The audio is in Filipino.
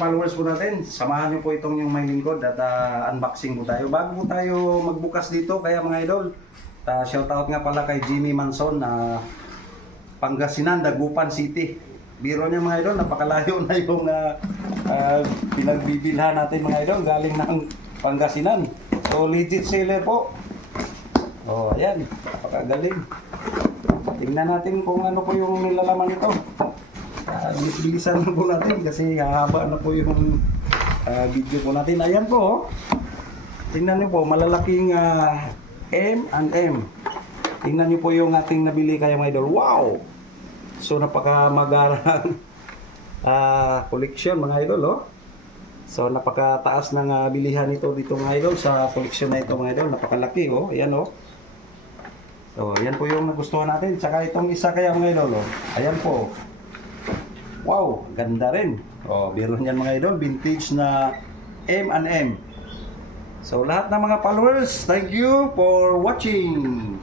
followers po natin, samahan niyo po itong yung may lingkod at unboxing po tayo. Bago po tayo magbukas dito, kaya mga idol, shoutout nga pala kay Jimmy Manson na Pangasinan, Dagupan City. Biro niya mga idol, napakalayo na yung pinagbibilhan natin mga idol, galing ng Pangasinan. So legit seller po. Oh, ayan, napakagaling. Tingnan natin kung ano po yung nilalaman nito. Bilis-bilisan na po natin kasi hahaba na po yung video po natin. Ayan po, oh. Tingnan niyo po, malalaking M&M. Tingnan niyo po yung ating nabili kaya mga idol. Wow! So napakamagarang collection mga idol, oh. So napakataas ng bilihan nito dito mga idol sa collection na ito mga idol. Napakalaki, oh. Ayan, oh. So ayan po yung nagustuhan natin. Tsaka itong isa kaya mga idol, oh. Ayan po. Wow, ganda rin. Oh, biro niyan mga idol, vintage na M&M. So lahat ng mga followers, thank you for watching.